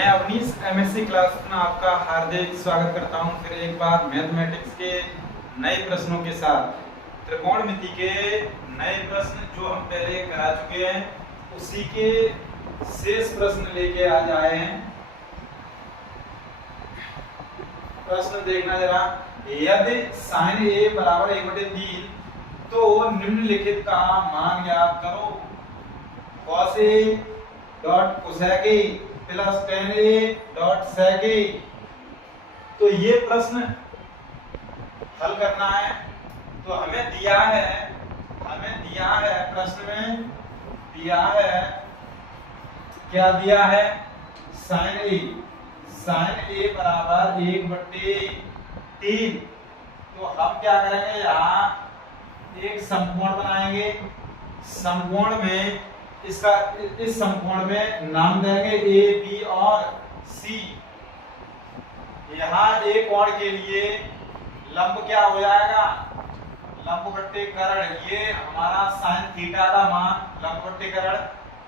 मैं Awanish MSc class में आपका हार्दिक स्वागत करता हूं फिर एक बार मैथमेटिक्स के नए प्रश्नों के साथ। त्रिकोणमिति के नए प्रश्न जो हम पहले करा चुके हैं उसी के शेष प्रश्न लेके आज आए हैं। प्रश्न देखना जरा, यदि sin a बराबर 1/3 तो निम्नलिखित का मान ज्ञात करो। cos a dot cosec a plus tan a dot sec a। तो ये प्रश्न हल करना है। तो हमें दिया है प्रश्न में दिया है, क्या दिया है, sin a बराबर 1/3। तो हम क्या करेंगे, यहाँ एक समकोण बनाएंगे। समकोण में इस समकोण में नाम देंगे ए बी और सी। यहाँ एक कोण के लिए लंब क्या हो जाएगा, लंब बट्टे कर्ण, ये हमारा sin थीटा का मान लंब बट्टे कर्ण।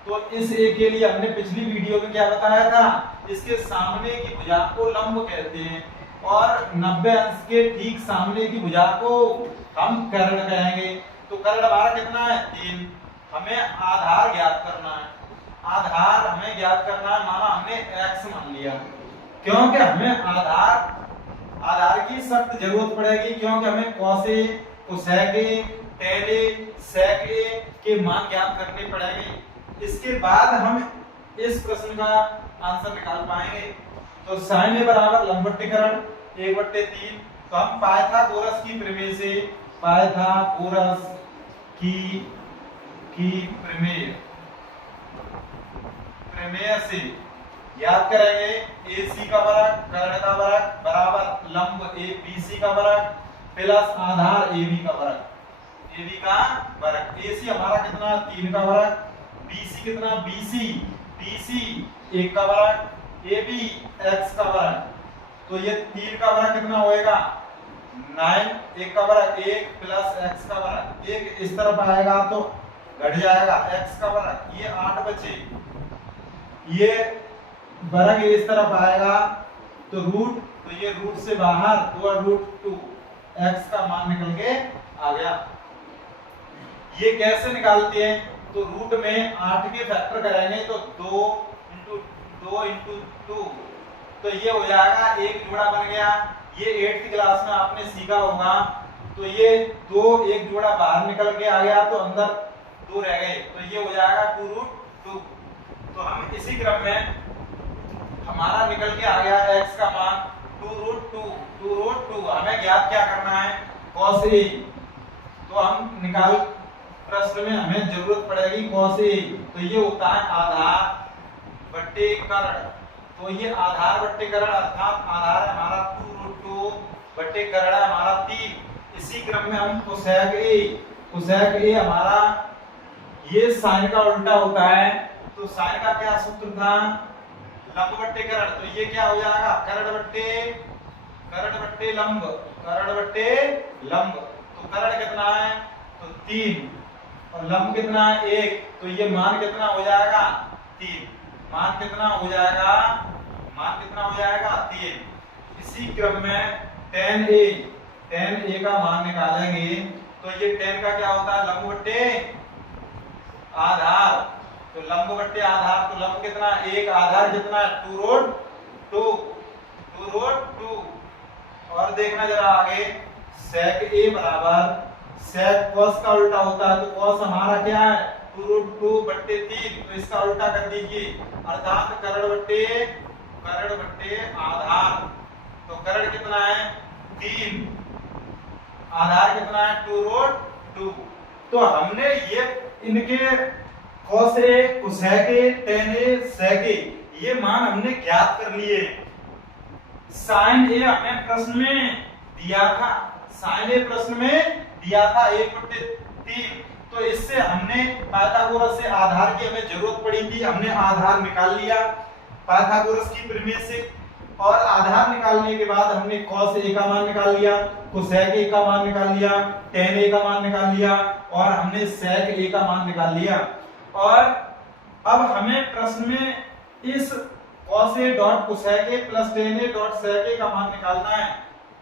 तो इस ए के लिए हमने पिछली वीडियो में क्या बताया था, इसके सामने की भुजा को लंब कहते हैं और 90 अंश के ठीक सामने की भुजा को हम कर्ण कहेंगे। तो कर्ण हमारा कितना है, 3। हमें आधार ज्ञात करना है। आधार हमें ज्ञात करना है, माना हमने x मान लिया, क्योंकि हमें आधार की सख्त जरूरत पड़ेगी, क्योंकि हमें cos a, cosec a, tan a, sec a के मान ज्ञात करने पड़ेंगे। इसके बाद हम इस प्रश्न का आंसर निकाल पाएंगे। तो sin a बराबर लंब बट्टे कर्ण 1/3। तो हम पाइथागोरस की प्रमेय से, पाइथागोरस की प्रमेय से याद करेंगे, AC का वर्ग कर्ण का वर्ग बराबर लंब ABC का वर्ग प्लस आधार AB का वर्ग। AC हमारा कितना, 3 का वर्ग, BC कितना, BC 1 का वर्ग, AB x का वर्ग। तो ये 3 का वर्ग कितना होएगा, 9, 1 का वर्ग 1 प्लस x का वर्ग। 1 इस तरफ आएगा तो घट जाएगा x का वर्ग, ये 8 बचे। ये वर्ग इस तरफ आएगा तो रूट, तो ये रूट से बाहर 2√2 x का मान निकल के आ गया। ये कैसे निकालते हैं, तो रूट में 8 के फैक्टर करेंगे तो 2 इंटू 2, तो ये हो जाएगा, एक जोड़ा बन गया। ये 8th क्लास में आपने सीखा होगा। तो ये 2 एक जोड़ा बाहर निकल के आ गया तो अंदर 2 रह गए, तो ये हो जाएगा 2√2। तो हम इसी क्रम में हमारा निकल के आ गया x का मान 2√2। हमें ज्ञात क्या करना है, cos a। तो हम निकाल, प्रश्न में हमें जरूरत पड़ेगी cos a। तो ये होता है आधार बट्टे कर्ण। तो ये आधार बट्टे कर्ण अर्थात आधार है हमारा 2√2 बट्टे कर्ण है हमारा 3। इसी क्रम में हम cosec a हमारा ये sin का उल्टा होता है। तो sin का क्या सूत्र था, लंब बट्टे कर्ण। तो ये क्या हो जाएगा, कर्ण बट्टे लंब। तो कर्ण कितना है, तो 3 और लंब कितना है, 1। तो ये मान कितना हो जाएगा, 3। मान कितना हो जाएगा 3। इसी क्रम में tan a का मान निकालेंगे। तो ये tan का क्या होता है, लंब बट्टे आधार। तो लंब बट्टे आधार, तो लंब कितना, 1, आधार कितना है 2√2। और देखना जरा आगे, sec a बराबर, sec cos का उल्टा होता है। तो cos हमारा क्या है, 2√2/3। तो इसका उल्टा कर दीजिए, अर्थात कर्ण बट्टे आधार। तो कर्ण कितना है, 3, आधार कितना है 2√2। तो हमने ये इनके cos a, cosec a, tan a, sec a ये मान हमने ज्ञात कर लिए। sin a हमें प्रश्न में दिया था, 1/3। तो इससे हमने पाइथागोरस से आधार की हमें जरूरत पड़ी थी, हमने आधार निकाल लिया पाइथागोरस की प्रमेय से। और आधार निकालने के बाद हमने cos a का मान निकाल लिया, cosec a का मान निकाल लिया, tan a का मान निकाल लिया और हमने sec a का मान निकाल लिया। और अब हमें प्रश्न में इस cos a dot cosec a plus tan a dot sec a का मान निकालना है।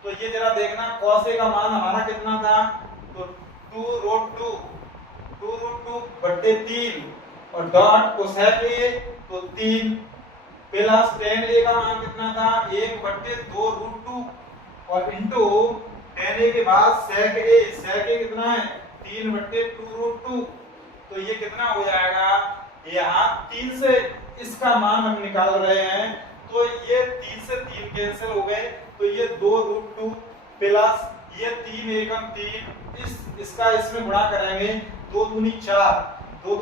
तो ये जरा देखना, cos a का मान हमारा कितना था, तो 2√2 बट्टे 3 और डॉट cosec a तो 3 प्लस tan a का मान कितना था 1 बट्टे 2√2 और इंटू tan a के बाद sec a कितना है 3 बट्टे 2√2। तो ये कितना हो जाएगा, यहाँ 3 से इसका मान हम निकाल रहे हैं, तो ये 3 से 3 कैंसिल हो गए, तो ये 2√2 प्लस ये 3 एकम 3 इसका इसमें गुणा करेंगे, 2 दूनी 4 और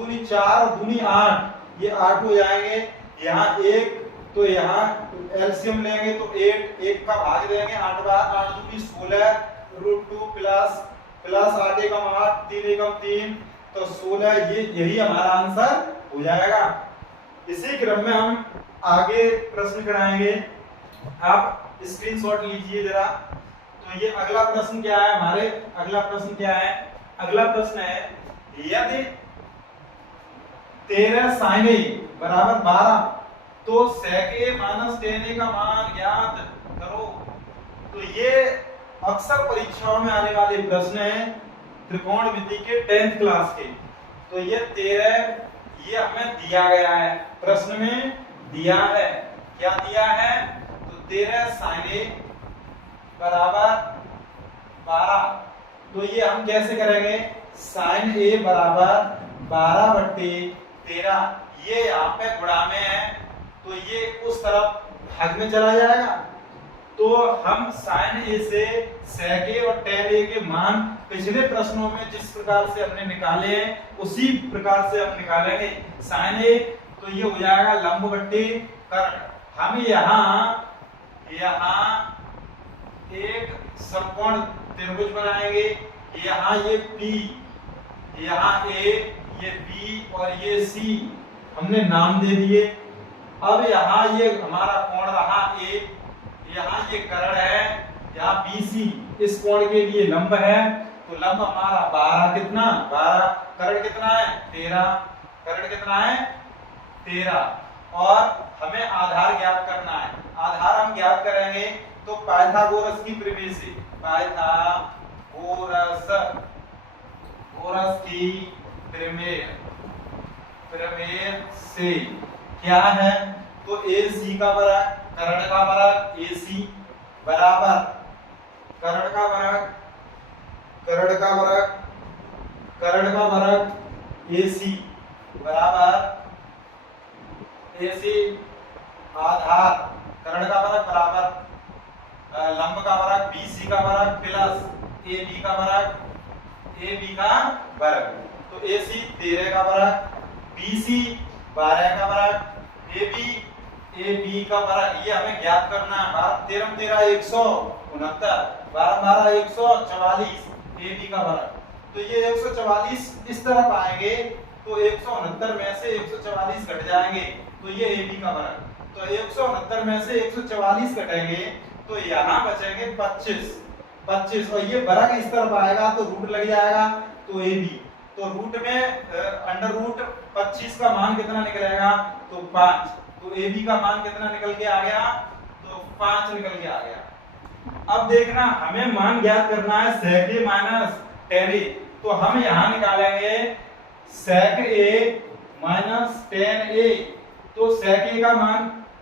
दूनी 8, ये 8 हो जाएंगे। यहाँ 1 तो यहाँ एलसीएम लेंगे तो 1 का भाग देंगे, 8 बार 8 दूनी 16 √2 प्लस 8 एकम 8 3 एकम 3 तो 16, ये यही हमारा आंसर हो जाएगा। इसी क्रम में हम आगे प्रश्न कराएंगे, आप स्क्रीनशॉट लीजिए जरा। तो ये अगला प्रश्न क्या है हमारे, अगला प्रश्न क्या है, अगला प्रश्न है यदि 13 sin a बराबर 12 तो sec a minus tan a का मान ज्ञात करो। तो ये अक्सर परीक्षाओं में आने वाले प्रश्न हैं त्रिकोणमिति के 10th क्लास के। तो ये 13 ये हमें दिया गया है, प्रश्न में दिया है, क्या दिया है, तो 13 sin a बराबर 12। तो ये हम कैसे करेंगे, sin a बराबर 12 बट्टे 13, ये यहाँ पे गुणा में है तो ये उस तरफ भाग में चला जाएगा। तो हम sin a से sec a और tan a के मान पिछले प्रश्नों में जिस प्रकार से हमने निकाले हैं उसी प्रकार से हम निकालेंगे। sin a तो ये हो जाएगा लंब बट्टे कर्ण। हम यहाँ एक समकोण त्रिभुज बनाएंगे, यहाँ ये P, यहाँ A, ये B और ये C हमने नाम दे दिए। अब यहाँ ये हमारा कोण रहा A, यहाँ ये कर्ण है, यहाँ BC इस कोण के लिए लंब है, तो लंब हमारा 12 कितना 12, कर्ण कितना है 13, कर्ण कितना है 13 और हमें आधार ज्ञात करना है। आधार हम ज्ञात करेंगे तो पाइथागोरस की प्रमेय से, पाइथागोरस की प्रमेय से क्या है, तो AC का वर्ग कर्ण का वर्ग AC बराबर कर्ण का वर्ग AC बराबर AC आधार कर्ण का वर्ग बराबर लंब का वर्ग BC का वर्ग प्लस AB का वर्ग। तो AC 13 का वर्ग, BC 12 का वर्ग, AB का वर्ग, ये हमें ज्ञात करना है। 13 13 169, 12 12 144, AB का वर्ग। तो ये 144 इस तरफ आएंगे तो 169 में से 144 घट जाएंगे, तो ये AB का वर्ग। तो 169 में से 144 घटेंगे तो यहाँ बचेंगे 25 और ये वर्ग इस तरफ आएगा तो रूट लग जाएगा, तो AB। तो रूट में अंडर रूट 25 का मान कितना निकलेगा, तो 5। तो AB का मान कितना निकल के आ गया, तो 5 निकल के आ गया। अब देखना हमें मान ज्ञात करना है sec a minus tan a। तो हम यहाँ निकालेंगे sec a minus tan a। तो sec a का मान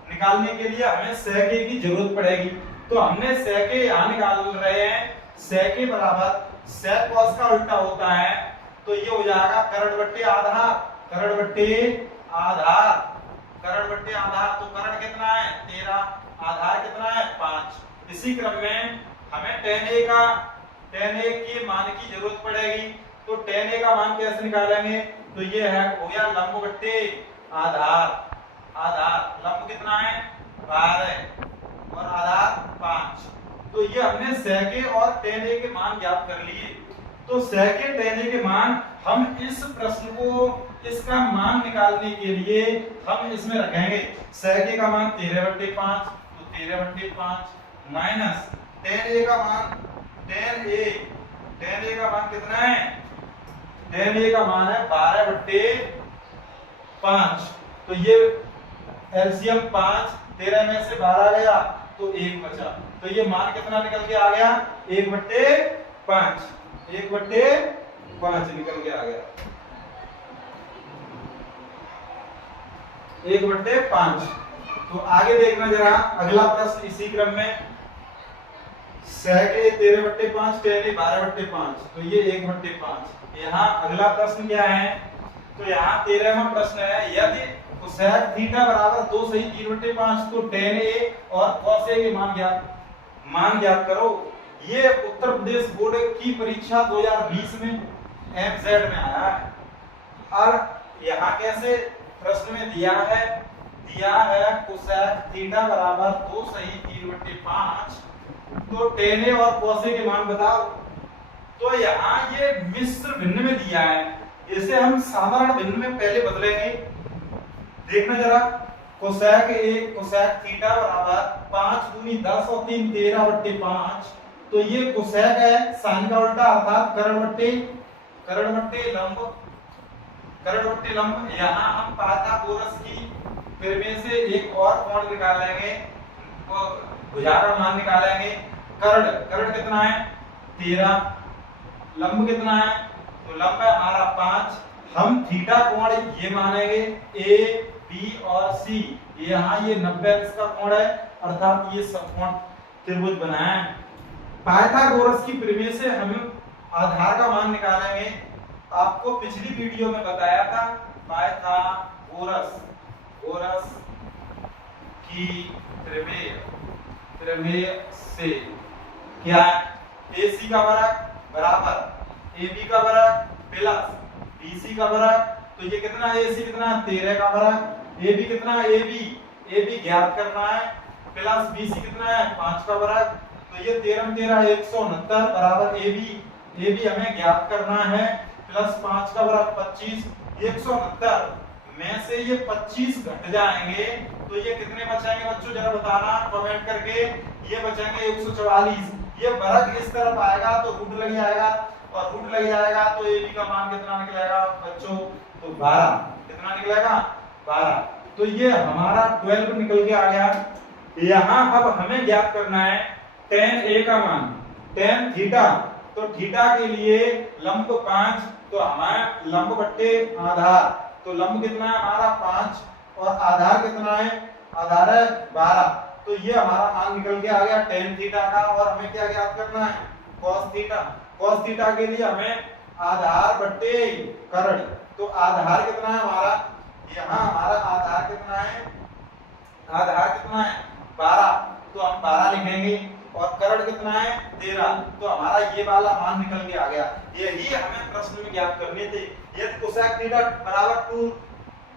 निकालने के लिए हमें sec a की जरूरत पड़ेगी। तो हमने sec a यहाँ निकाल रहे हैं, sec a बराबर sec cos का उल्टा होता है, तो ये हो जाएगा कर्ण बट्टे आधार, कर्ण बट्टे आधार। तो कर्ण कितना है 13, आधार कितना है 5। इसी क्रम में हमें tan a के मान की जरूरत पड़ेगी। तो tan a का मान कैसे निकालेंगे, तो ये है हो गया लंब बट्टे आधार, लंब कितना है 12 और आधार 5। तो ये हमने sec a और tan a के मान ज्ञात कर लिए। तो sec a tan a के मान हम इस प्रश्न को इसका मान निकालने के लिए हम इसमें रखेंगे sec a का मान 13/5, तो 13/5 माइनस tan a का मान tan a का मान कितना है, tan a का मान है 12/5। तो ये एलसीएम 5, 13 में से 12 गया तो 1 बचा। तो ये मान कितना निकल के आ गया? 1/5, 1/5 निकल के आ गया, 1/5। तो आगे देखना जरा अगला प्रश्न इसी क्रम में, sec a 13/5, tan a 12/5, तो ये 1/5। यहाँ अगला प्रश्न क्या है? तो यहाँ 13वां प्रश्न है, यदि cosec थीटा बराबर 2 सही 3/5 तो tan a और cos a के मान ज्ञात करो। ये उत्तर प्रदेश बोर्ड की परीक्षा 2020 में एमजेड में आया है। और यहाँ कैसे प्रश्न में दिया है cosec थीटा बराबर 2 सही 3/5 तो tan a और cos a के मान बताओ। तो यहाँ ये मिश्र भिन्न में दिया है, इसे हम साधारण भिन्न में पहले बदलेंगे। देखना जरा, cosec थीटा बराबर 5 दूनी 10 और 3 13/5, तो ये cosec है, साइन का उल्टा अर्थात करण बट्टे लंब। यहाँ हम पाइथागोरस की प्रमेय से एक और कोण निकालेंगे, भुजा का मान निकालेंगे। कर्ण कितना है? 13। लंब कितना है? तो लंब है हमारा 5। हम थीटा कोण ये मानेंगे ए बी और सी, यहाँ ये 90 अंश का कोण है, अर्थात ये समकोण त्रिभुज बना है। पाइथागोरस की प्रमेय से हम आधार का मान निकालेंगे। आपको पिछली वीडियो में बताया था पाइथागोरस की प्रमेय से क्या? AC का वर्ग बराबर AB का वर्ग प्लस BC का वर्ग। तो ये कितना AC कितना? 13 का वर्ग। AB कितना? AB ज्ञात करना है, प्लस BC कितना है? 5 का वर्ग। तो ये 13 13 169 बराबर AB हमें ज्ञात करना है, प्लस 5 का वर्ग 25। 169 में से ये 25 घट जाएंगे तो ये कितने बचेंगे बच्चों, जरा बताना कमेंट करके। ये बचेंगे 144। ये वर्ग इस तरफ आएगा तो रूट लग जाएगा, और रूट लग जाएगा तो AB का मान कितना निकलेगा बच्चों? तो 12। कितना निकलेगा? 12। तो ये हमारा 12 निकल के आ गया। यहाँ अब हमें ज्ञात करना है tan a का मान, tan थीटा। तो थीटा के लिए लंब 5, तो हमारा लंब बट्टे आधार, तो लंब कितना है हमारा 5 और आधार कितना है? आधार है 12। तो ये हमारा मान निकल के आ गया tan थीटा का। और हमें क्या ज्ञात करना है? cos थीटा के लिए हमें आधार बट्टे कर्ण, तो आधार कितना है हमारा? यहाँ हमारा आधार कितना है? 12, तो हम 12 लिखेंगे। और कर्ण कितना है? 13, तो हमारा ये वाला मान निकल के आ गया। यही हमें प्रश्न में ज्ञात करने थे। यदि cosec थीटा बराबर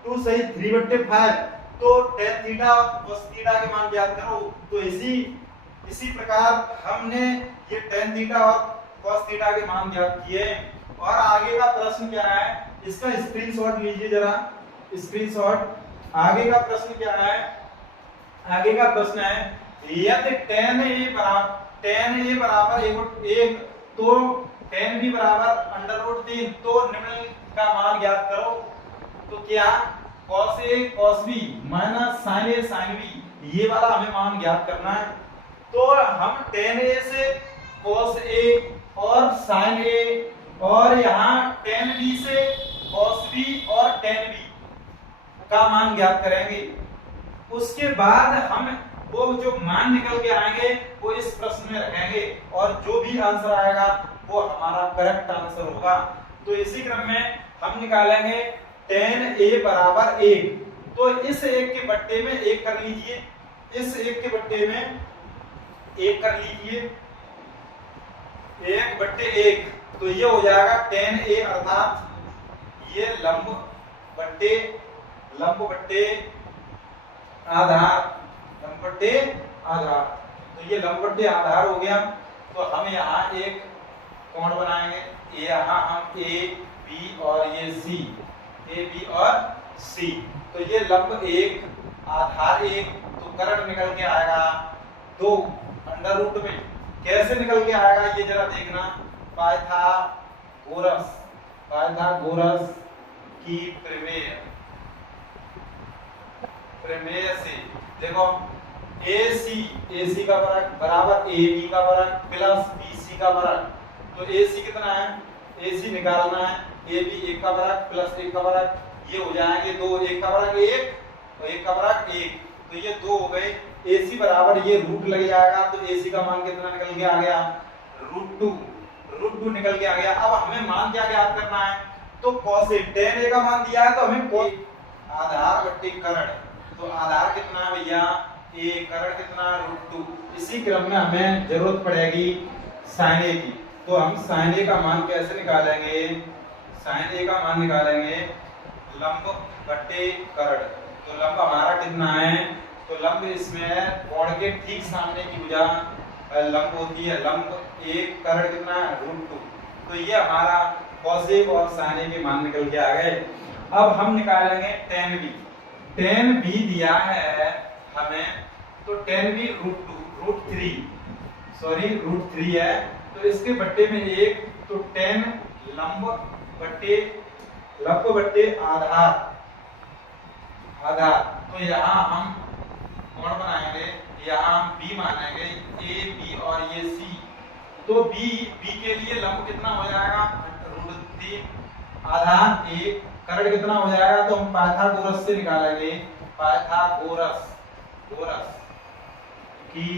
2 सही 3/5 तो tan थीटा और cos थीटा के मान ज्ञात करो। तो इसी प्रकार हमने ये tan थीटा और cos थीटा के मान ज्ञात किए। और आगे का प्रश्न क्या है, इसका स्क्रीनशॉट लीजिए जरा, स्क्रीनशॉट। आगे का प्रश्न क्या है? आगे का प्रश्न है, यदि tan a बराबर 1 तो tan b बराबर √3, तो निम्न का मान ज्ञात करो। तो क्या? cos a cos b minus sin a sin b, ये वाला हमें मान ज्ञात करना है। तो हम tan a से cos a और sin a, और यहाँ tan b से cos b और tan b का मान ज्ञात करेंगे। उसके बाद हम वो जो मान निकल के आएंगे वो इस प्रश्न में रखेंगे, और जो भी आंसर आएगा वो हमारा करेक्ट आंसर होगा। तो इसी क्रम में हम निकालेंगे tan a बराबर 1। तो इस 1 के बट्टे में 1 कर लीजिए, इस 1 के बट्टे में 1 कर लीजिए, 1/1। तो ये हो जाएगा tan a, अर्थात ये लंब बट्टे आधार, तो ये लंब बट्टे आधार हो गया। तो हम यहाँ एक कोण बनाएंगे, यहाँ हम A B और ये C, A B और C। तो ये लंब 1 आधार 1, तो कर्ण निकल के आएगा 2 √ में। कैसे निकल के आएगा ये जरा देखना। पाइथागोरस की प्रमेय प्रमेय से देखो AC का वर्ग बराबर AB का वर्ग प्लस BC का वर्ग। तो AC कितना है, AC निकालना है, AB 1 का वर्ग प्लस 1 का वर्ग, ये हो जाएंगे 2, 1 का वर्ग 1 और 1 का वर्ग 1, तो ये 2 हो गए। AC बराबर ये रूट लग जाएगा, तो AC का मान कितना निकल के आ गया, √2 निकल के आ गया। अब हमें मान क्या ज्ञात करना है, तो cos tan A का मान दिया है, तो हमें आधार बट्टे करण, तो आधार कितना है भैया A, करण कितना √2। इसी क्रम में हमें जरूरत पड़ेगी sin A की, तो हम sin A का मान कैसे निकालेंगे, sin A का मान निकालेंगे लंब बट्टे करण। तो लंब हमारा कितना है, तो लंब इसमें कोण के ठीक सामने की भुजा लंब होती है, लंब 1, करण कितना है √2। तो ये हमारा cos A और sin A के मान निकल के आ गए। अब हम निकालेंगे tan B। tan B दिया है हमें, तो tan B √3 है, तो इसके बट्टे में 1, तो tan लंब बट्टे आधार। तो यहाँ हम कोण बनाएंगे, यहाँ हम B मानेंगे, A B और ये C। तो B के लिए लंब कितना हो जाएगा √3, आधार 1, करण कितना हो जाएगा, तो हम पाइथागोरस से निकालेंगे, पाइथागोरस की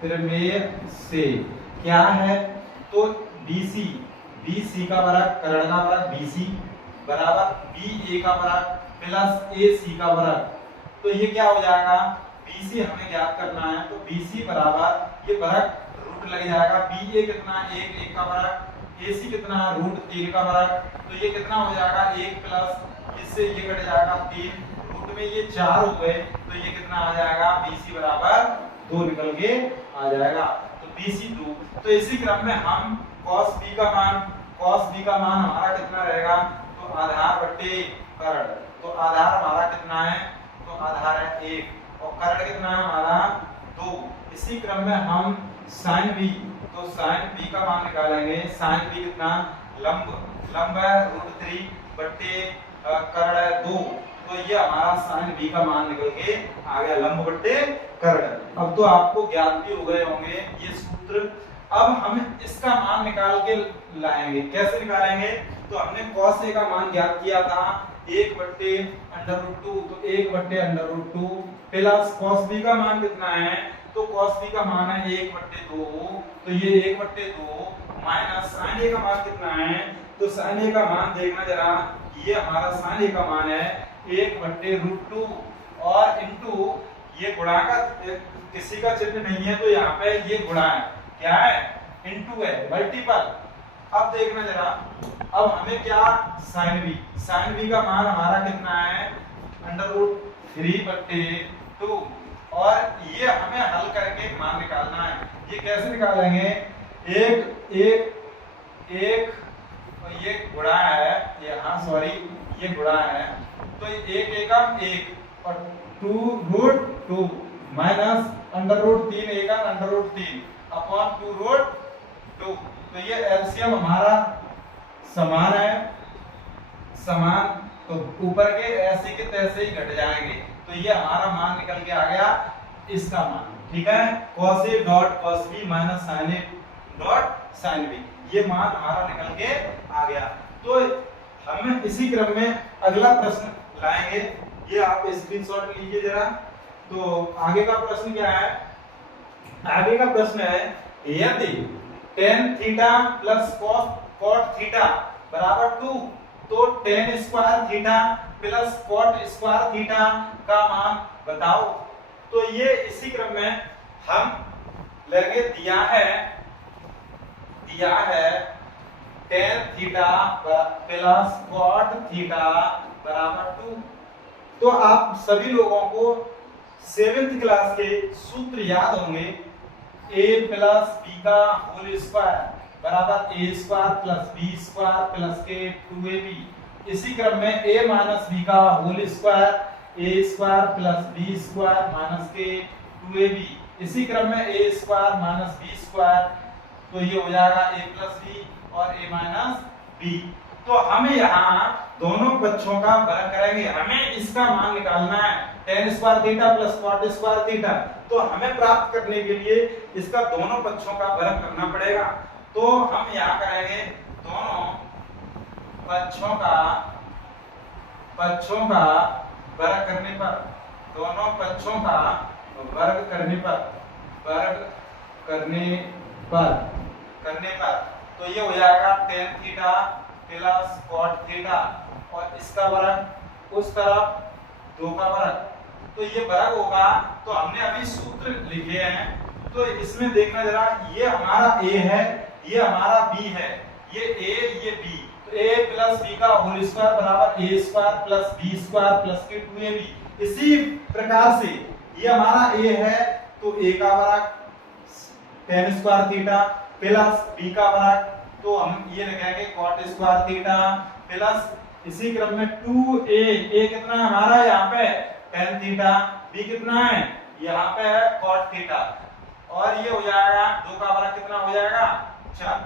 प्रमेय से क्या है, तो BC का वर्ग, करण का वर्ग BC बराबर BA का वर्ग प्लस AC का वर्ग। तो ये क्या हो जाएगा, BC हमें ज्ञात करना है, तो BC बराबर ये वर्ग रूट लग जाएगा, BA कितना 1 का वर्ग, AC कितना √3 का वर्ग, तो ये कितना हो जाएगा 1 प्लस इससे ये कट जाएगा 3, रूट में ये 4 हो गए, तो ये कितना आ जाएगा BC बराबर 2 निकल के आ जाएगा, तो BC 2। तो इसी क्रम में हम cos B का मान हमारा कितना रहेगा, तो आधार बट्टे करण। तो आधार हमारा कितना है, तो आधार है 1 और करण कितना है हमारा 2। इसी क्रम में हम sin B, तो sin B का मान निकालेंगे, sin B कितना लंब है √3 बट्टे करण है 2, तो ये हमारा sin B का मान निकल के आ गया, लंब बट्टे करण। अब तो आपको ज्ञात भी हो गए होंगे ये सूत्र। अब हम इसका मान निकाल के लाएंगे, कैसे निकालेंगे, तो हमने cos A का मान ज्ञात किया था 1 बट्टे √2, तो 1 बट्टे √2 प्लस cos B का मान कितना है, तो cos B का मान है 1 बट्टे 2, तो ये 1 बट्टे 2 माइनस sin A का मान कितना है, तो sin A का मान देखना जरा, ये हमारा sin A का मान है 1 बट्टे √2 और इनटू ये गुणा का किसी का चिन्ह नहीं है, तो यहाँ पे ये गुणा है, क्या है इनटू है, मल्टीपल। अब देखना जरा, अब हमें क्या sin B का मान हमारा कितना है √3 बट्टे 2 और ये हमें हल करके मान निकालना है। ये कैसे निकालेंगे, एक और ये गुणा है, ये गुणा है, तो 1 एकम 1 और 2√2 माइनस √3 एकम √3 अपॉन 2√2। तो ये एलसीएम हमारा समान है, तो ऊपर के ऐसे के तैसे ही घट जाएंगे, तो ये हमारा मान निकल के आ गया इसका मान, ठीक है, cos A dot cos B minus sin A dot sin B, ये मान हमारा निकल के आ गया। तो हम इसी क्रम में अगला प्रश्न लाएंगे, ये आप स्क्रीनशॉट लीजिए जरा। तो आगे का प्रश्न क्या है, आगे का प्रश्न है यदि tan theta plus cot theta बराबर 2, तो tan square theta plus cot square theta का मान बताओ। तो ये इसी क्रम में हम लेंगे, दिया है tan theta plus cot theta बराबर 2। तो आप सभी लोगों को 7th क्लास के सूत्र याद होंगे, a प्लस b का होल स्क्वायर बराबर a square plus b square plus के 2ab। इसी क्रम में a माइनस b का whole square a square plus b square minus के 2ab। इसी क्रम में a square minus b square, तो ये हो जाएगा a प्लस b और a माइनस b। तो हम यहाँ दोनों पक्षों का वर्ग करेंगे, हमें इसका मान निकालना है tan square theta plus cot square theta. तो हमें प्राप्त करने के लिए इसका दोनों पक्षों का वर्ग करना पड़ेगा। तो हम यहाँ करेंगे दोनों पक्षों का वर्ग करने पर, दोनों पक्षों का वर्ग करने पर तो ये हो जाएगा tan theta plus cot theta और इसका वर्ग उस तरफ 2 का वर्ग। तो ये वर्ग होगा। तो हमने अभी सूत्र लिखे हैं, तो इसमें देखना जरा, ये हमारा a है, ये हमारा b है, ये a ये b, तो a प्लस b का होल स्क्वायर बराबर a square plus b square plus के 2ab। इसी प्रकार से ये हमारा a है, तो a का वर्ग tan square theta plus b का वर्ग, तो हम ये लिखेंगे cot स्क्वायर थीटा प्लस इसी क्रम में 2a कितना है हमारा यहाँ पे tan थीटा, b कितना है यहाँ पे है cot थीटा, और ये हो जाएगा 2 का वर्ग कितना हो जाएगा 4।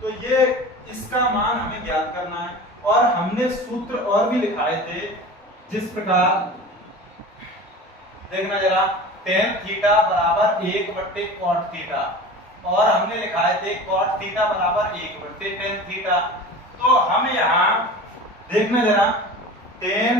तो ये इसका मान हमें ज्ञात करना है। और हमने सूत्र और भी लिखाए थे, जिस प्रकार देखना जरा, tan थीटा बराबर 1/cot थीटा, और हमने लिखाए थे cot थीटा बराबर 1/tan थीटा। तो हम यहाँ देखना जरा, tan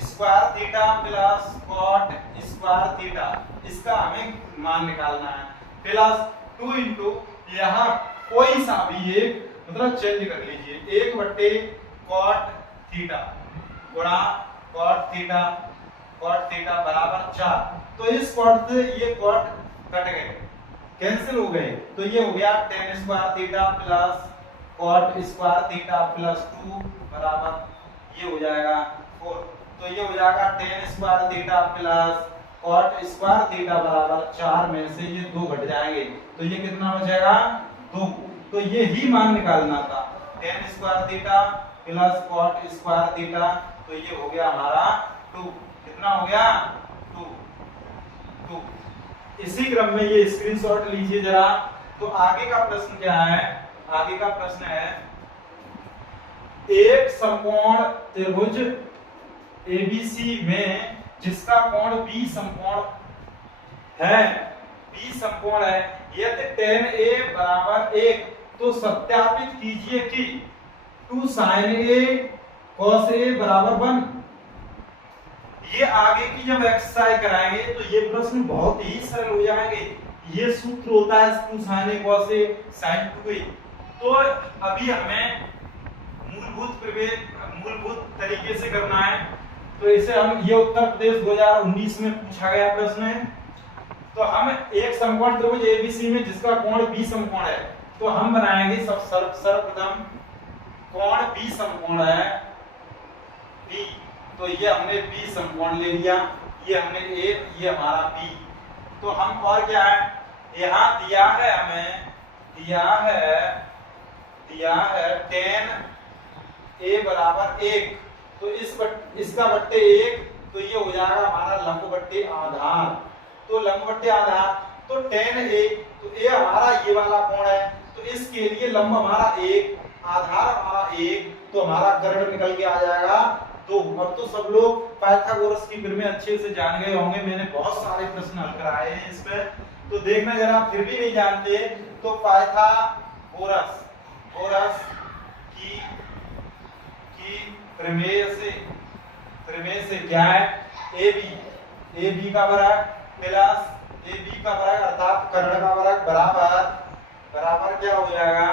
square theta plus cot square theta, इसका हमें मान निकालना है, प्लस 2 इंटू यहाँ कोई सा भी एक मतलब चेंज कर लीजिए, 1/cot थीटा गुणा cot थीटा बराबर 4। तो इस cot से ये cot कट गए, कैंसिल हो गए, तो ये हो गया tan square theta plus cot square theta plus 2 बराबर ये हो जाएगा 4। तो ये हो जाएगा tan square theta plus cot square theta बराबर 4 में से ये 2 घट जाएंगे, तो ये कितना बचेगा 2। तो ये ही मान निकालना था, tan square theta plus cot square theta, तो ये हो गया हमारा 2। कितना हो गया 2। इसी क्रम में ये स्क्रीनशॉट लीजिए जरा। तो आगे का प्रश्न क्या है, आगे का प्रश्न है, एक समकोण त्रिभुज ABC में जिसका कोण B समकोण है, यदि tan A बराबर 1, तो सत्यापित कीजिए कि 2 sin A cos A बराबर 1। ये आगे की जब एक्सरसाइज कराएंगे तो ये प्रश्न बहुत ही सरल हो जाएंगे। ये सूत्र होता है 2 sin A cos A sin 2A। तो अभी हमें मूलभूत तरीके से करना है। तो इसे हम, ये उत्तर प्रदेश 2019 में पूछा गया प्रश्न है। तो हम एक समकोण त्रिभुज ABC में जिसका कोण B समकोण है, तो हम बनाएंगे सर्वप्रथम कोण B समकोण है B। तो ये हमने B समकोण ले लिया, ये हमने A, ये हमारा B। तो हम और क्या है, यहाँ दिया है हमें, दिया है tan A बराबर 1, तो इसका बट्टे 1, तो ये हो जाएगा हमारा लंब बट्टे आधार। तो लंब बट्टे आधार, तो tan A, तो A हमारा ये वाला कोण है, तो इसके लिए लंब हमारा 1, आधार हमारा 1, तो हमारा कर्ण निकल के आ जाएगा 2। अब तो सब लोग पाइथागोरस की विधि में अच्छे से जान गए होंगे, मैंने बहुत सारे प्रश्न हल कराए हैं इस पे। तो देखना जरा, फिर भी नहीं जानते तो पाइथागोरस की प्रमेय से क्या है, AB का वर्ग प्लस AB का वर्ग अर्थात कर्ण का वर्ग बराबर क्या हो जाएगा,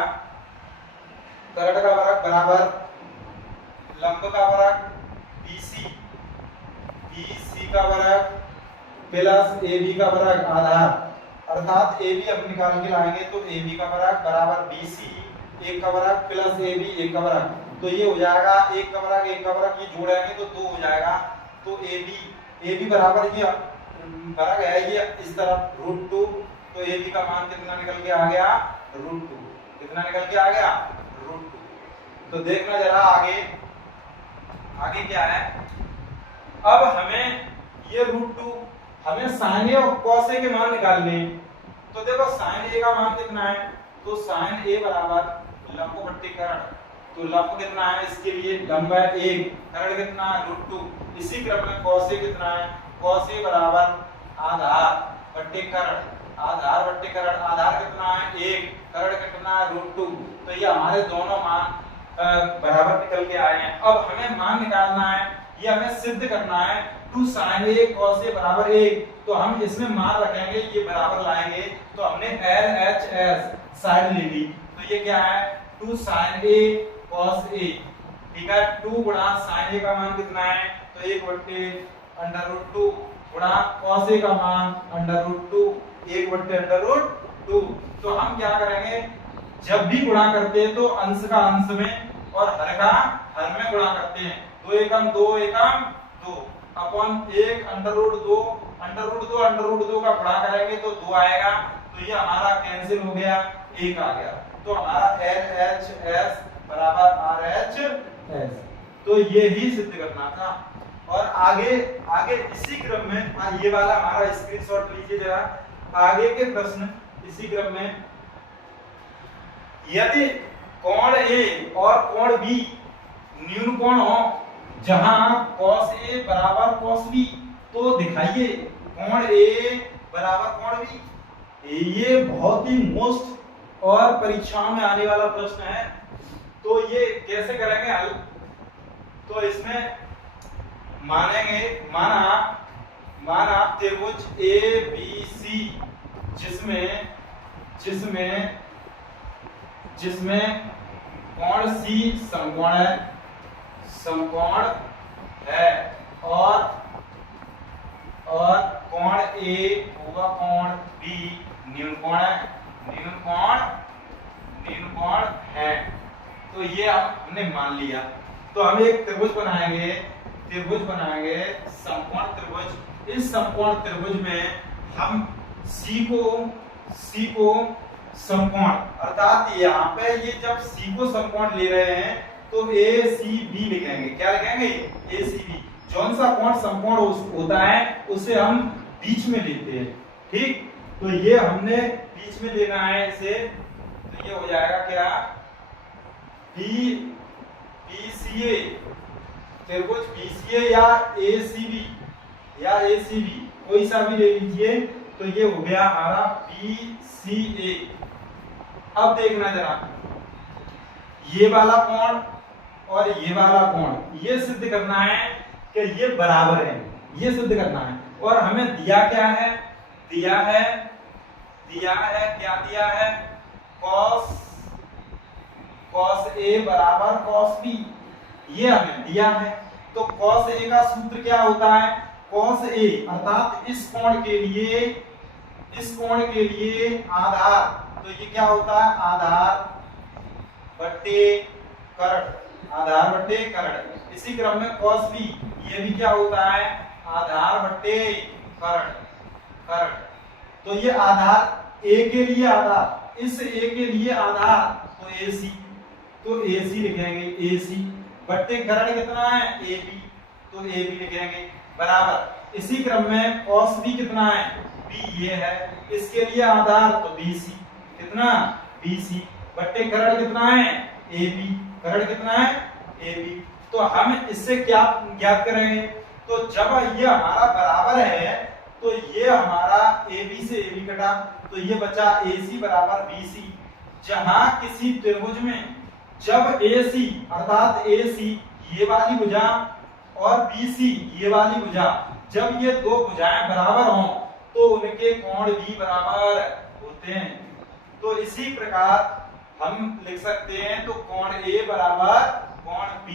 कर्ण का वर्ग बराबर लंब का वर्ग BC का वर्ग प्लस AB का वर्ग आधार, अर्थात AB हम निकाल के लाएंगे तो AB का वर्ग बराबर BC 1 का वर्ग प्लस AB 1 का वर्ग। तो ये हो जाएगा 1 का वर्ग ये जोड़ेंगे तो 2 हो जाएगा। तो AB बराबर ये वर्ग है, ये इस तरफ √2, तो AB का मान कितना निकल के आ गया √2। कितना निकल के आ गया √2। तो देखना जरा आगे क्या है, अब हमें ये √2, हमें sin A और cos A के मान निकालने। तो देखो sin A का मान कितना है, तो sin A बराबर लंब बट्टे कर्ण, तो लंब कितना है इसके लिए, लंब है 1, कर्ण कितना है √2। इसी क्रम में cos A कितना है, cos A बराबर आधार बट्टे कर्ण, आधार बट्टे कर्ण, आधार कितना है 1, कर्ण कितना है √2। तो ये हमारे दोनों मान बराबर निकल के आए हैं। अब हमें मान निकालना है, ये हमें सिद्ध करना है 2 sin A cos A बराबर 1। तो हम इसमें मान रखेंगे, ये बराबर लाएंगे, तो हमने LHS साइड ले ली, तो ये क्या है 2 sin A cos A, ठीक है। 2 गुणा sin A का मान कितना है, तो 1 बट्टे √2 गुणा cos A का मान √2, 1 बट्टे √2। तो हम क्या करेंगे, जब भी गुणा करते हैं तो अंश का अंश में और हर का हर में गुणा करते हैं। 2 एकम 2 एकम 2 अपन 1 √2, √2 का गुणा करेंगे तो 2 आएगा, तो ये हमारा कैंसिल हो गया, 1 आ गया। तो हमारा LHS बराबर RHS। तो ये ही सिद्ध करना था। और आगे आगे इसी क्रम में ये वाला हमारा स्क्रीनशॉट लीजिए जरा, आगे के प्रश्न इसी क्रम में, यदि कोण A और कोण B न्यून कोण हो, जहां cos A बराबर cos B, तो दिखाइए कोण A बराबर कोण B। ये बहुत ही मोस्ट और परीक्षाओं में आने वाला प्रश्न है। तो ये कैसे करेंगे हल, तो इसमें मानेंगे, माना त्रिभुज ABC जिसमें कोण C समकोण है और कोण A होगा कोण B न्यून कोण है। तो ये हमने मान लिया। तो हम एक त्रिभुज बनाएंगे, समकोण त्रिभुज। इस समकोण त्रिभुज में हम C को समकोण, अर्थात यहाँ पे ये जब C को समकोण ले रहे हैं तो ACB लिखेंगे। क्या लिखेंगे, ACB। कौन सा कोण समकोण होता है उसे हम बीच में लेते हैं, ठीक। तो ये हमने बीच में लेना है इसे, तो ये हो जाएगा क्या, BCA, त्रिभुज BCA या ACB कोई सा भी ले लीजिए। तो ये हो गया हमारा BCA। अब देखना जरा, ये वाला कोण और ये वाला कोण, ये सिद्ध करना है कि ये बराबर है, ये सिद्ध करना है। और हमें दिया क्या है, क्या दिया है, cos A बराबर cos B, ये हमें दिया है। तो cos A का सूत्र क्या होता है, cos A अर्थात इस कोण के लिए आधार, तो ये क्या होता है, आधार बट्टे कर्ण। इसी क्रम में cos B, ये भी क्या होता है, आधार बट्टे कर्ण। तो ये आधार A के लिए आधार, इस A के लिए आधार, तो AC, तो AC लिखेंगे, AC बट्टे कर्ण कितना है, AB, तो AB लिखेंगे बराबर। इसी क्रम में cos B कितना है, B ये है, इसके लिए आधार तो BC, कितना BC बट्टे कर्ण कितना है, AB, कर्ण कितना है, AB। तो हम इससे क्या ज्ञात करेंगे, तो जब ये हमारा बराबर है तो ये हमारा AB से AB कटा, तो ये बचा AC बराबर BC। जहां किसी त्रिभुज में जब AC अर्थात AC ये वाली भुजा और BC ये वाली भुजा, जब ये दो भुजाएं बराबर हों तो उनके कोण भी बराबर होते हैं। तो इसी प्रकार हम लिख सकते हैं, तो कोण A बराबर कोण B।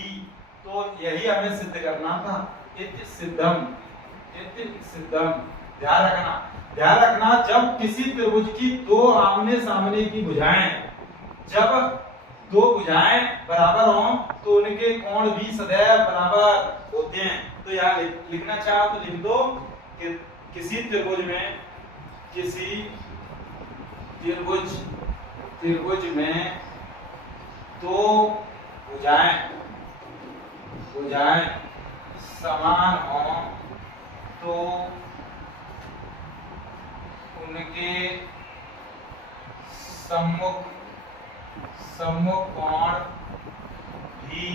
तो यही हमें सिद्ध करना था, इति सिद्धम। ध्यान रखना जब किसी त्रिभुज की दो आमने सामने की भुजाएं, जब दो भुजाएं बराबर हों तो उनके कोण भी सदैव बराबर होते हैं। तो यहाँ लिखना चाहो तो लिख दो कि किसी त्रिभुज में दो भुजाएं समान हों तो उनके सम्मुख कोण भी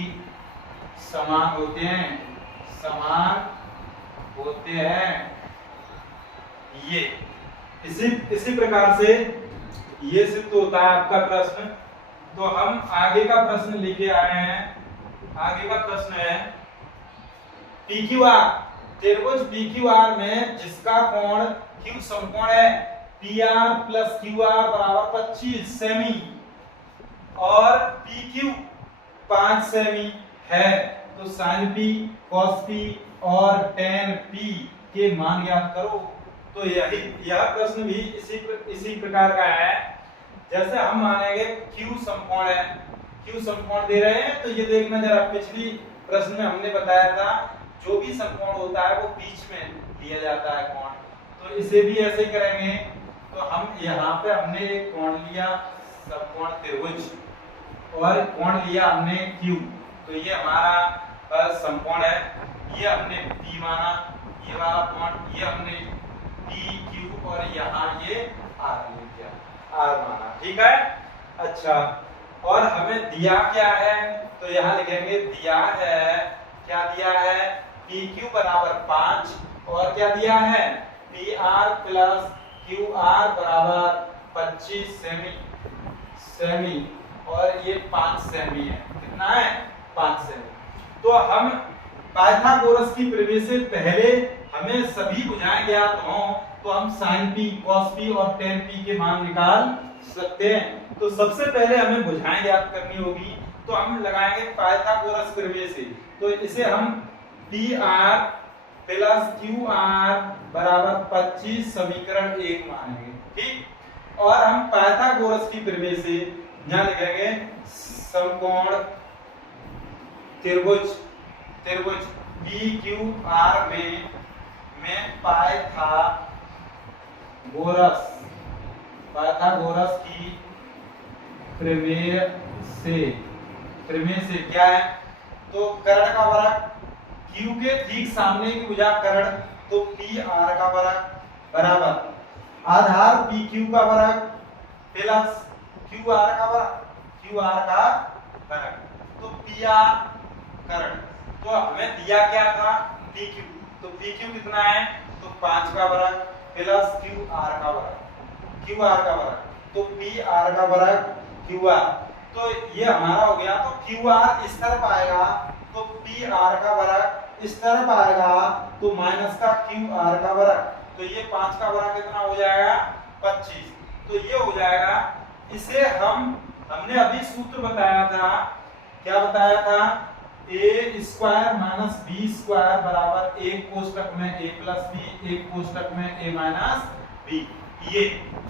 समान होते हैं, समान होते हैं। ये इसी प्रकार से ये सिद्ध होता है आपका प्रश्न। तो हम आगे का प्रश्न लेके आए हैं। आगे का प्रश्न है PQR, त्रिभुज PQR में जिसका कोण Q समकोण है PR प्लस QR बराबर 25 सेमी और PQ 5 सेमी है, तो sin P, cos P और tan P के मान ज्ञात करो। तो यह प्रश्न भी इसी प्रकार का है। जैसे हम मानेंगे Q समकोण है, Q समकोण दे रहे हैं, तो ये देखना जरा, पिछली प्रश्न में हमने बताया था जो भी समकोण होता है वो बीच में लिया जाता है कोण, तो इसे भी ऐसे ही करेंगे। तो हम यहाँ पे हमने एक कोण लिया समकोण त्रिभुज और कोण लिया हमने Q, तो ये हमारा समकोण है, ये हमने P माना, ये वाला कोण ये हमने PQ और यहाँ ये R ले लिया, R माना, ठीक है। अच्छा, और हमें दिया क्या है, तो यहाँ लिखेंगे दिया है, क्या दिया है, PQ बराबर 5 और क्या दिया है, PR प्लस QR बराबर 25 सेमी और ये 5 सेमी है। कितना है, 5 सेमी। तो हम पाइथागोरस की प्रमेय से पहले हमें सभी भुजाएं ज्ञात हों तो हम sin P, cos P और tan P के मान निकाल सकते हैं। तो सबसे पहले हमें भुजाएं ज्ञात करनी होगी, तो हम लगाएंगे पाइथागोरस प्रमेय से। तो इसे हम PR प्लस QR बराबर 25 समीकरण 1 मानेंगे, ठीक। और हम पाइथागोरस की प्रमेय से यहाँ लिखेंगे समकोण त्रिभुज PQR में पाइथागोरस की प्रमेय से क्या है, तो कर्ण का वर्ग Q के ठीक सामने की भुजा कर्ण, तो PR का वर्ग बराबर आधार PQ का वर्ग प्लस QR का वर्ग, तो PR कर्ण। तो हमें दिया क्या था, PQ, तो PQ कितना है, तो 5 का वर्ग प्लस QR का वर्ग, तो PR का वर्ग QR। तो ये हमारा हो गया। तो QR इस तरफ आएगा तो PR का वर्ग इस तरफ आएगा तो माइनस का QR का वर्ग, तो ये 5 का वर्ग कितना हो जाएगा, 25, तो ये हो जाएगा। इसे हमने अभी सूत्र बताया था, क्या बताया था, a square minus B square बराबर एक कोष्टक में a प्लस बी, एक कोष्टक में a माइनस बी। ये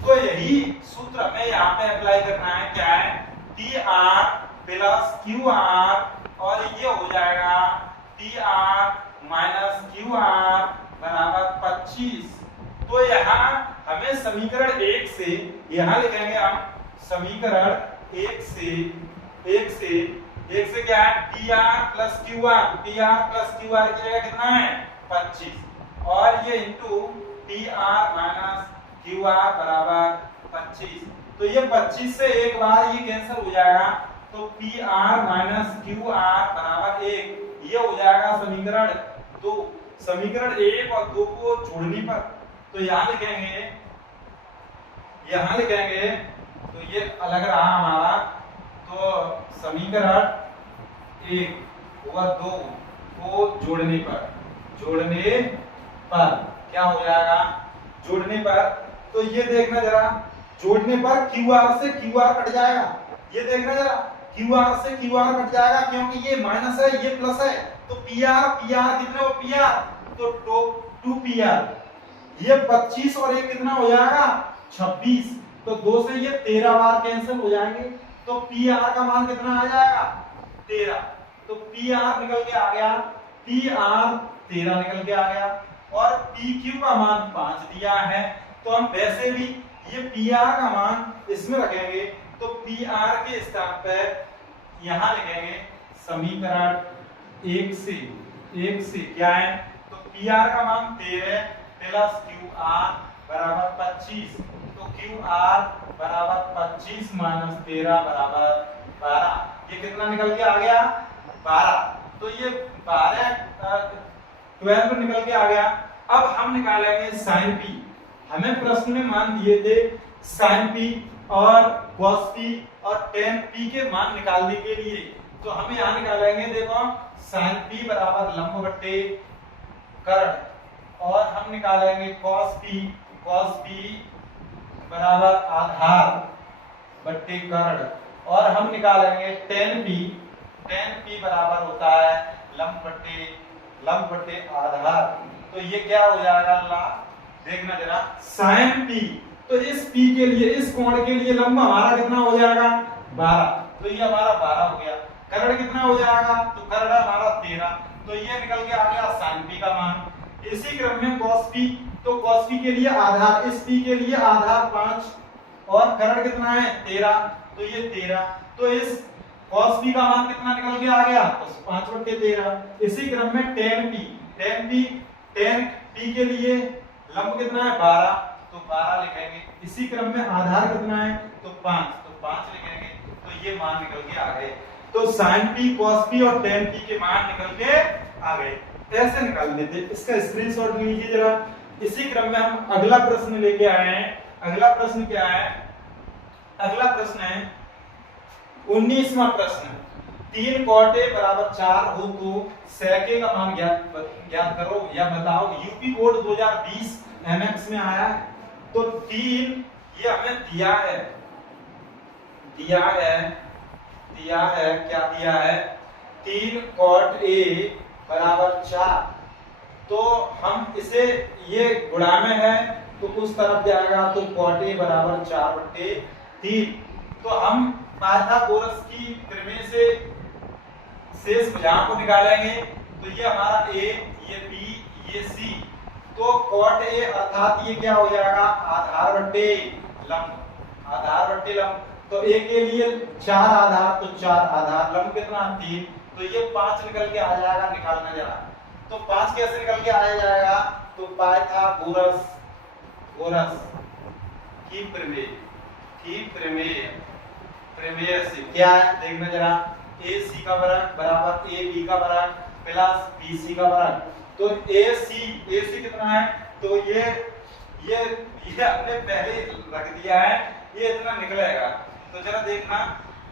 तो यही सूत्र हमें यहाँ पे अप्लाई करना है। क्या है, PR प्लस QR और ये हो जाएगा PR माइनस QR बराबर 25। तो यहाँ हमें समीकरण 1 से यहाँ लिखेंगे हम समीकरण 1 से क्या है, PR प्लस QR की जगह कितना है, 25 और ये इंटू PR माइनस QR बराबर 25। तो ये 25 से एक बार ये कैंसिल हो जाएगा, तो PR माइनस QR बराबर 1, ये हो जाएगा समीकरण 2। समीकरण 1 और 2 को जोड़ने पर तो यहाँ लिखेंगे तो ये अलग रहा हमारा, तो समीकरण 1 और 2 को जोड़ने पर क्या हो जाएगा, जोड़ने पर तो ये देखना जरा, जोड़ने पर QR से QR कट जाएगा, ये देखना जरा, QR से QR कट जाएगा क्योंकि ये माइनस है ये प्लस है, तो PR कितने हो, PR तो 2PR, ये 25 और ये कितना हो जाएगा 26, तो 2 से ये 13 बार कैंसिल हो जाएंगे, तो PR का मान कितना आ जाएगा 13, तो PR निकल के आ गया, PR 13 निकल के आ गया और PQ का मान 5 दिया है, तो हम वैसे भी ये PR का मान इसमें रखेंगे, तो PR के स्थान पर यहाँ लिखेंगे समीकरण 1 से क्या है, तो PR का मान 13 प्लस QR बराबर 25, तो QR बराबर 25 माइनस 13 बराबर 12, ये कितना निकल के आ गया 12, तो ये 12 12 निकल के आ गया। अब हम निकालेंगे साइन पी। हमें प्रश्न में मान दिए थे साइन पी और कॉस पी और टेन पी के मान निकालने के लिए, तो हम यहाँ निकालेंगे, देखो साइन पी बराबर लंब बट्टे कर्ण, और हम निकालेंगे कॉस पी बराबर आधार बट्टे कर्ण, और हम निकालेंगे टेन पी बराबर होता है लंब बट्टे आधार। तो ये क्या हो जाएगा, देखना जरा, साइन पी, तो इस पी के लिए, इस कोण के लिए लंब हमारा कितना हो जाएगा 12, तो ये हमारा 12 हो गया। कर्ण कितना हो जाएगा, तो कर्ण हमारा 13, तो ये निकल के आ गया साइन पी का मान। इसी क्रम में कॉस पी, तो कॉस पी के लिए आधार, इस पी के लिए आधार 5 और कर्ण कितना है 13, तो ये 13, तो इस कॉस पी का मान कितना निकल के आ गया, तो 5/13। इसी क्रम में टेन पी के लिए लंब कितना है 12, तो 12 लिखेंगे। इसी क्रम में आधार कितना है, तो 5 लिखेंगे, तो ये मान निकल के आ गए। तो साइन पी, कॉस पी और टेन पी के मान निकल के आ गए। ऐसे निकाल देते, इसका स्क्रीनशॉट लीजिए जरा। इसी क्रम में हम अगला प्रश्न लेके आए हैं। अगला प्रश्न क्या है, अगला प्रश्न है 19वां प्रश्न, 3 cot a बराबर 4 हो तो sec a का मान ज्ञात करो या बताओ। यूपी बोर्ड 2020 MX में आया है। तो 3 ये हमें दिया है क्या दिया है, 3 cot a बराबर 4, तो हम इसे, ये गुणा में है तो उस तरफ जाएगा, तो cot a बराबर 4/3। तो हम पाइथागोरस की प्रमेय से शेष भुजाओं को निकालेंगे। तो ये हमारा a, ये b, ये c, तो cot a अर्थात ये क्या हो जाएगा, आधार बट्टे लंब। तो a के लिए 4 आधार, तो 4 आधार, लंब कितना 3, तो ये 5 निकल के आ जाएगा। निकालना जरा, तो 5 कैसे निकल के आ जाएगा, तो पाइथागोरस की प्रमेय से क्या है, देखना जरा, AC का वर्ग बराबर AB का वर्ग प्लस BC का वर्ग। तो AC कितना है, तो ये हमने पहले रख दिया है, ये इतना निकलेगा। तो जरा देखना,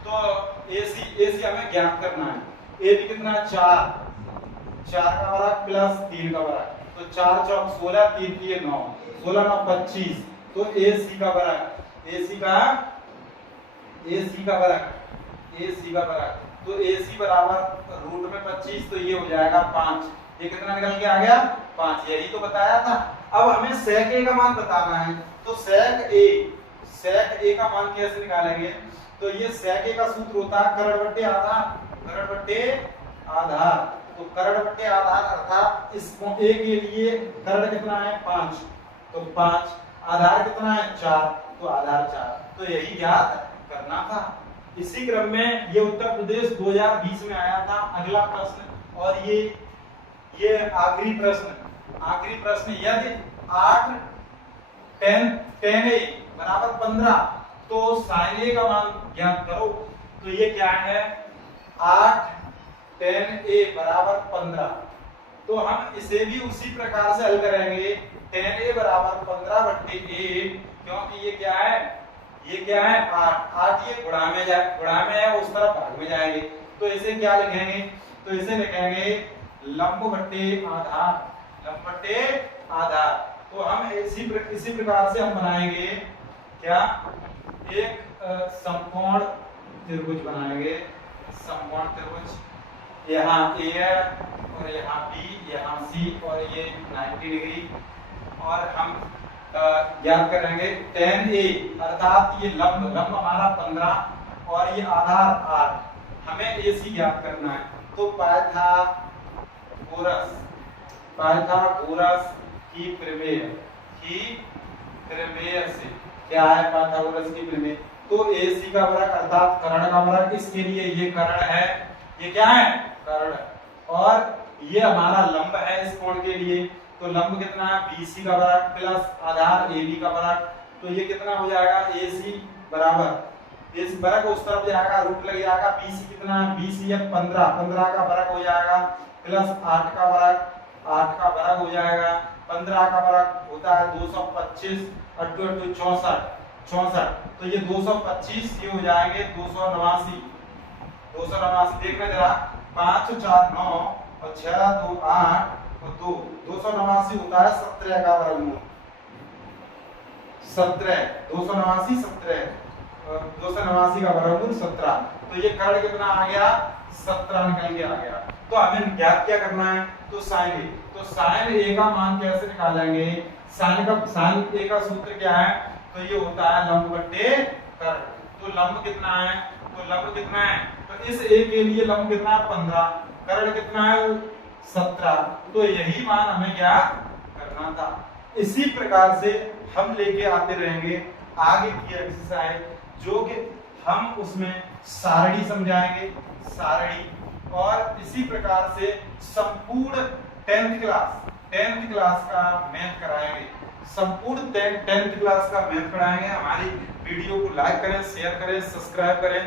तो AC हमें ज्ञात करना है। AB कितना 4 का वर्ग प्लस 3 का वर्ग, तो 4 चौक 16, 3 3 9, 16 9 25, तो AC का वर्ग, AC का वर्ग, तो AC बराबर रूट में 25, तो ये हो जाएगा 5। ये कितना निकल के आ गया 5, यही तो बताया था। अब हमें sec a का मान बताना है। तो sec a का मान कैसे निकालेंगे, तो ये sec a का सूत्र होता है कर्ण बट्टे आधार। तो कर्ण बट्टे आधार अर्थात इस a के लिए कर्ण कितना है 5, तो 5, आधार कितना है 4, तो आधार 4, तो यही ज्ञात करना था। इसी क्रम में ये उत्तर प्रदेश 2020 में आया था। अगला प्रश्न, और ये आखिरी प्रश्न, यदि 8 tan a बराबर 15 तो sin a का मान ज्ञात करो। तो ये क्या है, 8 tan a बराबर 15, तो हम इसे भी उसी प्रकार से हल करेंगे। tan a बराबर 15/8, क्योंकि ये क्या है 8 ये गुणा में है, उस तरफ भाग में जाएंगे। तो इसे क्या लिखेंगे, तो इसे लिखेंगे लंब बट्टे आधार। तो हम इसी प्रकार से हम बनाएंगे क्या, एक समकोण त्रिभुज बनाएंगे। समकोण त्रिभुज, यहाँ A है और यहाँ B, यहाँ C और ये 90 डिग्री, और हम ज्ञात करेंगे tan a अर्थात ये लंब हमारा 15 और ये आधार 8, हमें AC ज्ञात करना है। तो पाइथागोरस की प्रमेय से क्या है, पाइथागोरस की प्रमेय, तो AC का वर्ग अर्थात कर्ण का वर्ग, इसके लिए ये कर्ण है, ये क्या है कर्ण, और ये हमारा लंब है इस कोण के लिए। तो लंब कितना है BC का वर्ग प्लस आधार AB का वर्ग, तो ये कितना हो जाएगा AC बराबर इस वर्ग उस तरफ जाएगा, रूट लग जाएगा। BC कितना है, BC है 15, 15 का वर्ग हो जाएगा प्लस 8 का वर्ग, 8 का वर्ग हो जाएगा, 15 का वर्ग होता है 225, 8 8 64, 64, तो ये 225 ये हो जाएंगे 289, 289 देखना जरा, 5 4 9 और 6 2 8 और 2, 289 होता है 17 का वर्गमूल, 17, 289 17, 289 का वर्गमूल 17, तो ये कर्ण कितना आ गया, 17 निकल के आ गया। तो हमें ज्ञात क्या करना है, तो साइन ए, तो साइन ए का मान कैसे निकालेंगे, साइन ए का सूत्र क्या है, तो ये होता है लंब बट्टे कर्ण। तो लंब कितना है, तो लंब कितना है, तो इस ए के लिए लंब कितना है 15, कर्ण कितना है 17, तो यही मान हमें क्या करना था। इसी प्रकार से हम लेके आते रहेंगे आगे की एक्सरसाइज, जो कि हम उसमें सारणी समझाएंगे, सारणी, और इसी प्रकार से संपूर्ण 10th क्लास का मैथ कराएंगे, संपूर्ण 10th क्लास का मैथ कराएंगे। हमारी वीडियो को लाइक करें, शेयर करें, सब्सक्राइब करें